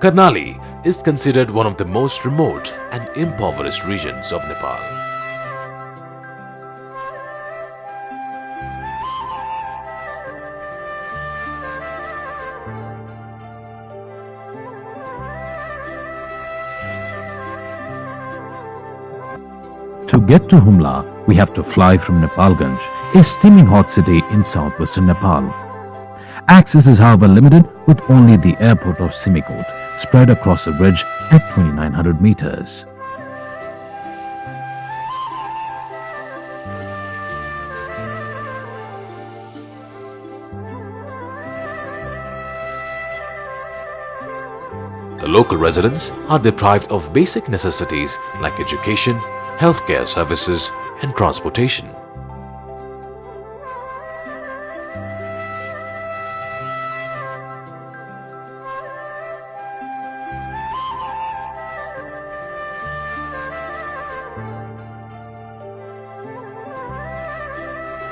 Karnali is considered one of the most remote and impoverished regions of Nepal. To get to Humla, we have to fly from Nepalganj, a steaming hot city in southwestern Nepal. Access is however limited, with only the airport of Simkot spread across a ridge at 2900 meters. The local residents are deprived of basic necessities like education, healthcare services, and transportation.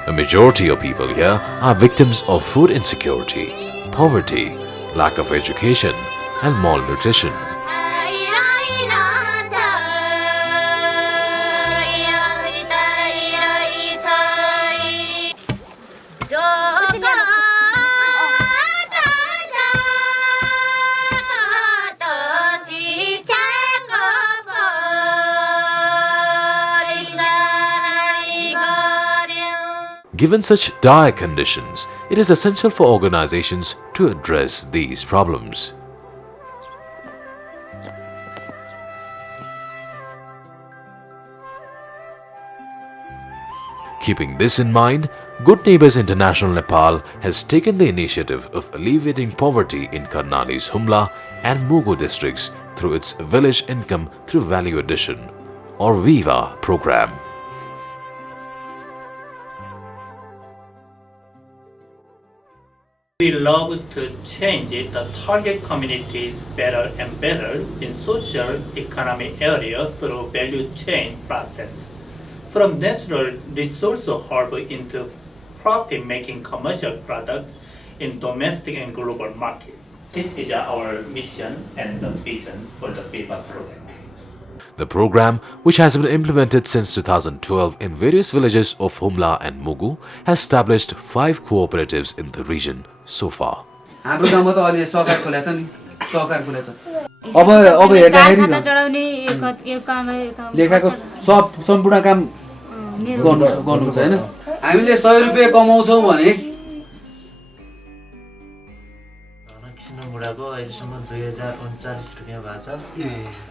A majority of people here are victims of food insecurity, poverty, lack of education, and malnutrition. Given such dire conditions, it is essential for organizations to address these problems. Keeping this in mind, Good Neighbors International Nepal has taken the initiative of alleviating poverty in Karnali's Humla and Mugu districts through its Village Income Through Value Addition, or VIVA program. We love to change the target communities better and better in social economic areas through value chain process, from natural resource harvest into profit-making commercial products in domestic and global market. This is our mission and the vision for the VIVA project. The program, which has been implemented since 2012 in various villages of Humla and Mugu, has established 5 cooperatives in the region so far. हाम्रो गाउँमा त अहिले सहकार खोलेछ नि सहकार खोलेछ अब हेर्दाखेरि लेखाको सम्पूर्ण काम गर्नुहुन्छ हैन हामीले 100 रुपैयाँ कमाउँछौं भने बुढाको अहिलेसम्म 2039 रुपैयाँ भएको छ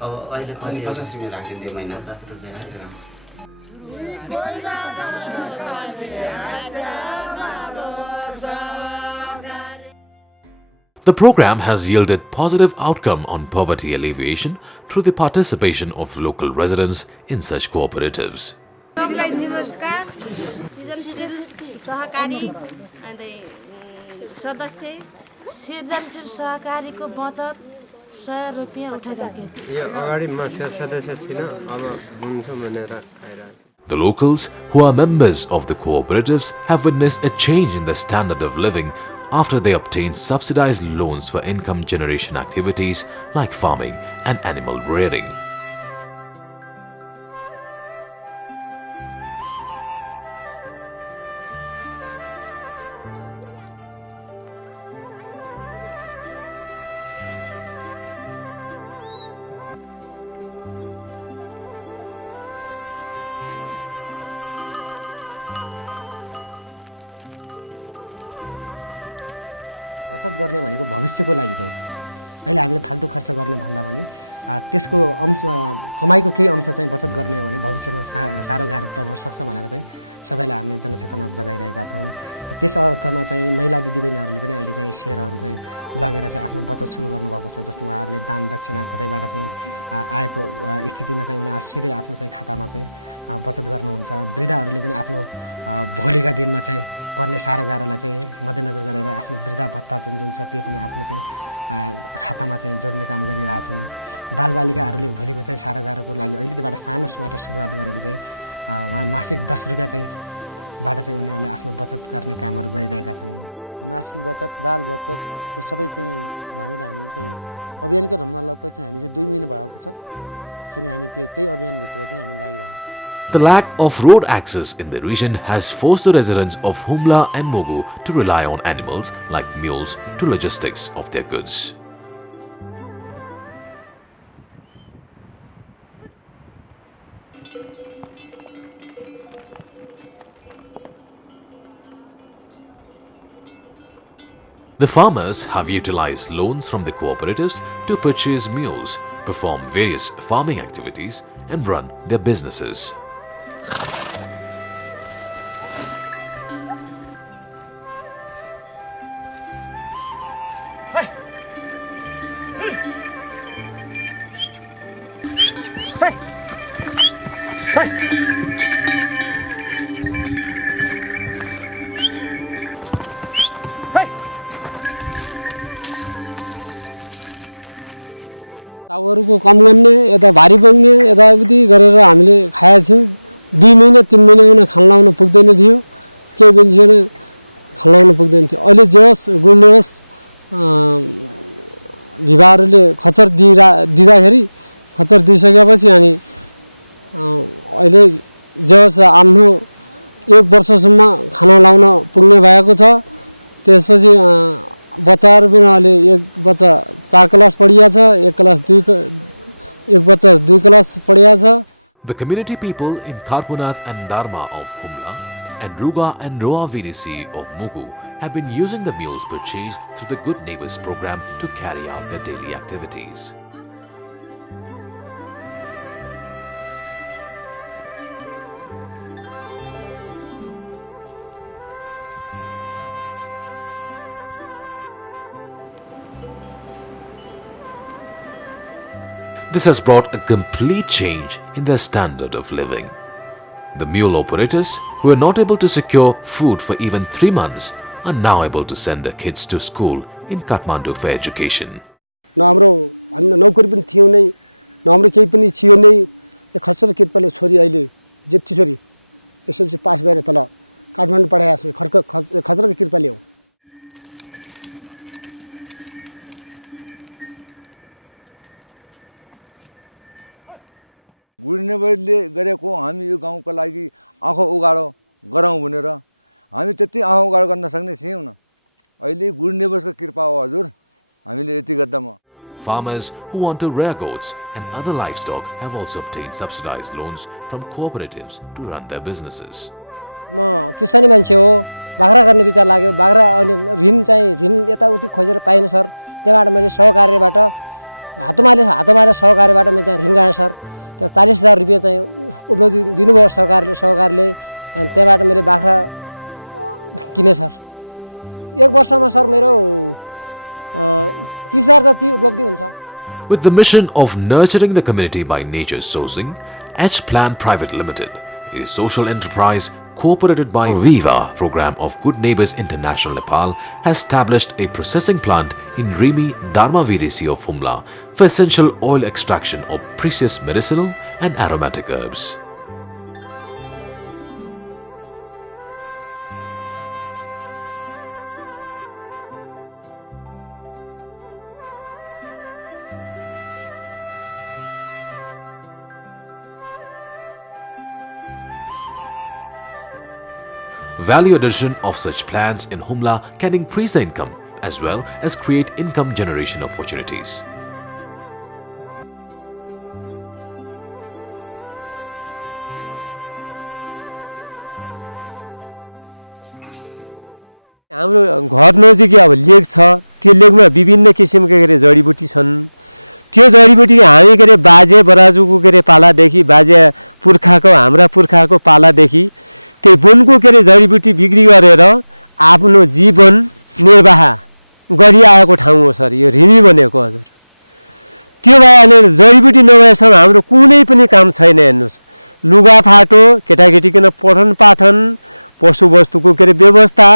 अब अहिले पनि 50 रुपैयाँ राखिदियो महिना 50 रुपैयाँ The program has yielded positive outcome on poverty alleviation through the participation of local residents in such cooperatives. सृजनशील सहकारीको बचत 100 रुपैयाँ उठाइराखे यो अगाडि म सदस्य छिन अब हुन्छ भनेर आइराखे. The locals, who are members of the cooperatives, have witnessed a change in the standard of living after they obtained subsidized loans for income generation activities like farming and animal rearing. बचत गर्ने भनेको भविष्यको लागि चाहिँ अहिले हामीले फाल्तु खर्च गर्नु भन्दा पनि त्यसको अंश कमाईको केही अंश चाहिँ बचत गर्ने हो भने भविष्यमा सारो गाह्रो पर्न सक्छ भनेर चाहिँ सबैलाई हामीले जनचेतना जगाइरहेका छौँ. त्यस अर्थमा चाहिँ महिला दिदीबहिनीहरूले पनि अहिले चाहिँ शेयरहरू चाहिँ लगेर चाहिँ आफ्नो बचत सुरु गर्नुभएको छ. जस्तो उहाँहरूले दान दक्षिणा कतैबाट चाहिँ आएको स्थितिमा चाहिँ उनीहरू सिधै आफ्नो चाहिँ खातामा चाहिँ बचत गर्नुहुन्छ. वृद्धाहरूले पनि आफ्नो भोलिका दिनमा चाहिँ पर्ने सारो गाह्रोलाई चाहिँ मध्यनजर गरेर आफ्नो वृद्धा भत्ता जुन छ त्यो पनि आफ्नो चाहिँ खातामा चाहिँ जोड्ने काम गरिरहेका छौँ. बालबालिकाहरूले भोलिको चाहिँ सारो गाह्रोको लागि अहिलेबाट सानोबाट सुरुवात गरेर चाहिँ मासिक 10 रुपैयाँ चाहिँ बाट चाहिँ उनीहरूले आफ्नो बचत गर्ने कामहरू गरिरहेका छन्. मासिक बचत बाल बचत यो सबै चाहिँ भनेर हामी चाहिँ अभियानकै क्रममा लगभग चाहिँ हामी चाहिँ 2 महिना भएको छ किन हामी त्यही अभियानभित्र चाहिँ हामी लागिरहेको छौँ। The lack of road access in the region has forced the residents of Humla and Mugu to rely on animals like mules to logistics of their goods. The farmers have utilized loans from the cooperatives to purchase mules, perform various farming activities, and run their businesses. टावरको कम गर्ने यता भारी बोक्ने यताउति गरेर हामीले खाएका थियौँ। 2 महिना 3 महिना हुन खान लाउन पुग्दैन थियो, केही बेन्सिन खान लाउन पुग्दैन थियो। अहिले जे होस् गुड्ने होस् विभागहरूले खच्चर दिँदाखेरि खच्चर दिइसकेपछि अनि अहिले जे होस् आफ्नो 1 वर्षसम्म खाना लाउन पुग्ने भएको छ। त्यसपछि बच्चाहरु पनि अहिले एक बच्चा 4 क्लास पढिया छ, एक बच्चा 2 क्लास पढिया छ। The community people in Karpunath and Dharma of Humla and Ruga and Roa VDC of Mugu have been using the mules purchased through the Good Neighbors program to carry out their daily activities. This has brought a complete change in their standard of living. The mule operators, who were not able to secure food for even 3 months, are now able to send their kids to school in Kathmandu for education. न हाम्रो हामी नौकरी पनि थियो नै, न हाम्रो केही पनि थियो नै। यो खच्चर कृपाले छोरी अहिले जेठी छोरी एसएलसी पास भएर तल काठमाडौँ पढाएको छ, खच्चरको कृपाले हो। गुड्नेले गरेको हामी यो गाउँको लागि आँखा उगाडो गरौँ भनेर हामी त्यति आँखा उगाडो गर्न सक्ने थियौँ न। अहिले गुड्नेबसको कृपा हो हजुर, हामीले यति गर्दामा। Farmers who want to rear goats and other livestock have also obtained subsidized loans from cooperatives to run their businesses. म किसानी मान्छे हो, बाख्रा गर्ने विचार लाग्यो। बाख्रा अनि ऋण यताउति खोजेर पाइन सर। त्यहाँबाट मैले सहकार्यबाट हातमाले सहकार्यबाट मैले चाहिँ ऋण गाएँ सर। त्यो 40,000 रुपैयाँ चाहिँ उपलब्धि दिनुभयो सहकारीले अनि त्यहाँबाट मैले बाख्रा किने सर। 1 वर्षमा सर मेरो 30,000 जति उपलब्धि हुन्छ। With the mission of nurturing the community by nature sourcing, H Plan Private Limited, a social enterprise cooperated by Viva program of Good Neighbors International Nepal, has established a processing plant in Rimi Dharma VDC of Humla for essential oil extraction of precious medicinal and aromatic herbs. Value addition of such plants in Humla can increase the income as well as create income generation opportunities. हाम्रो घर नजिकै अब lake छ, त्यो लेकमा विभिन्न किसिमका के जडीबुटी छन्। त्यो जडीबुटी हामी के बाजे बराजुको के पालादेखि बाजे पुर्खाको हाम्रा पुर्खाको पालादेखि त्यही वनको के जडीबुटी बिक्री गरेर आफ्नो जीवन निर्वाह गरिआएको ठाउँ हो सर यो रिमी भनेको हजुर। त्यो भएर जडीबुटी नभएसम्म हाम्रो कुनै पनि काम छैन। हेर्नुस्, लुगा फाटो, केटाकेटीको पठन पाठन, पशु वस्तुको के व्यवस्था,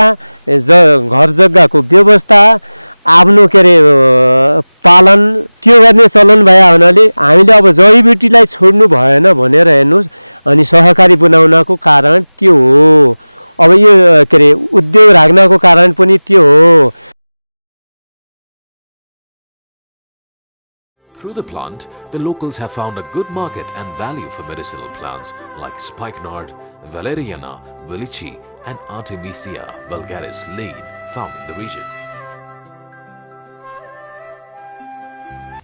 घर जग्गाको व्यवस्था, आफ्नो के पालन त्यो गर्ने चलन भए हुनाले हामीले अब जडीबुटीलाई छोड्नु भएन भनेर हेर्नुस्। अनि सहकारी बनाउनको कारण त्यो हो। अब यो के उद्योग राख्नको कारण पनि त्यो हो। Through the plant, the locals have found a good market and value for medicinal plants like spikenard, valeriana, velichi, and Artemisia vulgaris lane found in the region.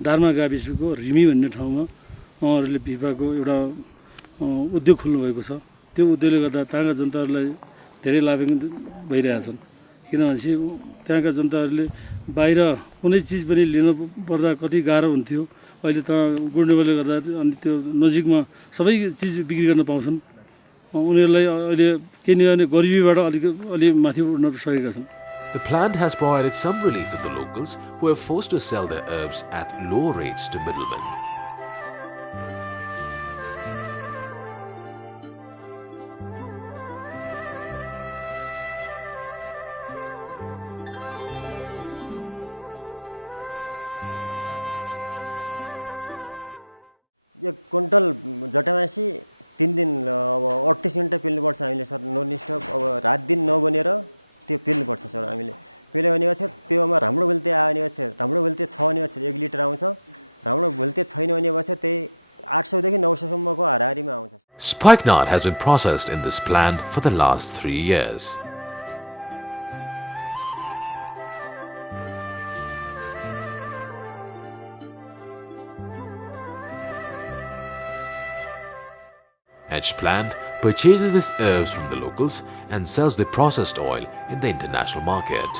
दार्मा गाविसको रिमी भन्ने ठाउँमा उहाँहरूले पिपाको एउटा उद्योग खोल्नु भएको छ। त्यो उद्योगले गर्दा त्यहाँका जनताहरूलाई धेरै लाभान्वित भइरहेछन्। किनभने त्यहाँका जनताहरूले बाहिर कुनै चिज पनि लिन पर्दा कति गाह्रो हुन्थ्यो, अहिले त गुड नेबरले गर्दा अनि त्यो नजिकमा सबै चिज बिक्री गर्न पाउँछन्। उनीहरूलाई अहिले केही न केही गरिबीबाट अलि माथि उड्न सकेका छन्। The plant has provided some relief to the locals who are forced to sell their herbs at low rates to middlemen. एक क्विन्टल जटामासी 3 दिन अब 38 घण्टा पिल्नुपर्छ हामीले सर, नन स्टप। अब रात दिन नबनेर त्यो पिल्नुपर्छ सर हामीले। पिल्यो भने पछि त्योमा राम्रो भोल्टे आयो भने पछि राम्रो भोल्टे छ भने पछि 1 लिटर आउँछ, राम्रो भोल्टे छैन भने पछि त्यही 800 देखि 900 सम्मको हाराहारीमा आउँछ। Spikenard has been processed in this plant for the last 3 years. Each plant purchases these herbs from the locals and sells the processed oil in the international market.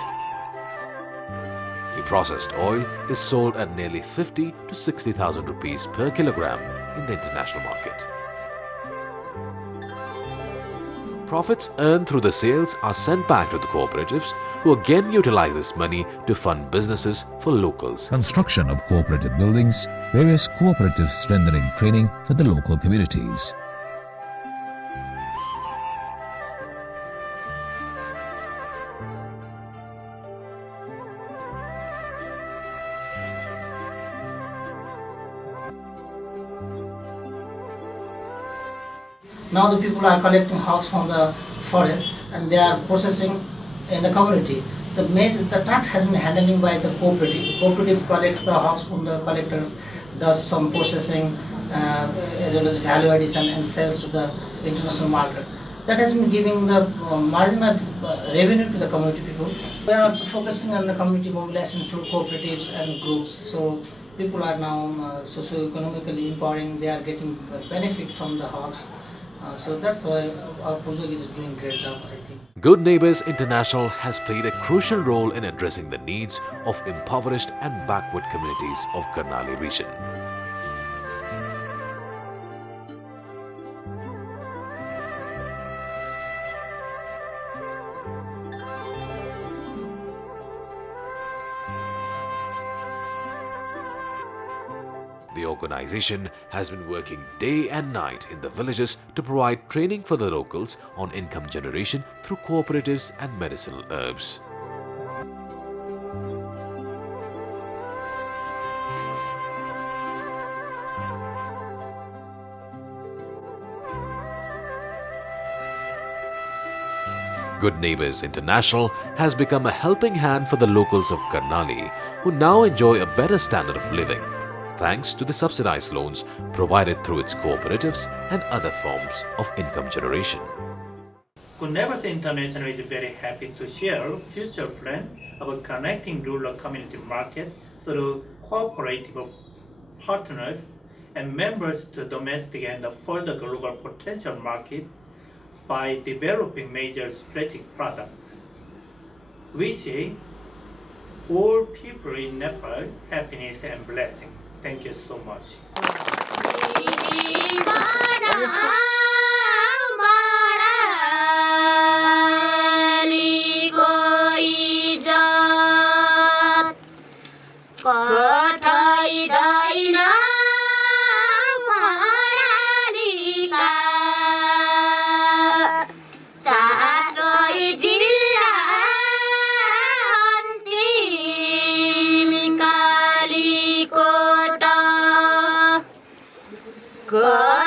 The processed oil is sold at nearly 50 to 60,000 rupees per kilogram in the international market. Profits earned through the sales are sent back to the cooperatives, who again utilize this money to fund businesses for locals. Construction of cooperative buildings, various cooperative strengthening training for the local communities. Now the people are collecting herbs from the forest and they are processing in the community. The tax has been handling by the cooperative. Cooperative collects the herbs from the collectors, does some processing as well as value addition and sells to the international market. That has been giving the marginal revenue to the community people. They are also focusing on the community mobilization through cooperatives and groups. So people are now socio-economically empowering. They are getting benefit from the herbs. So that's why our project is doing a great job, I think. Good Neighbors International has played a crucial role in addressing the needs of impoverished and backward communities of Karnali region. The organization has been working day and night in the villages to provide training for the locals on income generation through cooperatives and medicinal herbs. Good Neighbors International has become a helping hand for the locals of Karnali, who now enjoy a better standard of living, thanks to the subsidized loans provided through its cooperatives and other forms of income generation. Good Neighbors International is very happy to share future plans about connecting rural community market through cooperative partners and members to domestic and further global potential markets by developing major strategic products. We see all people in Nepal happiness and blessing. Thank you so much. Good.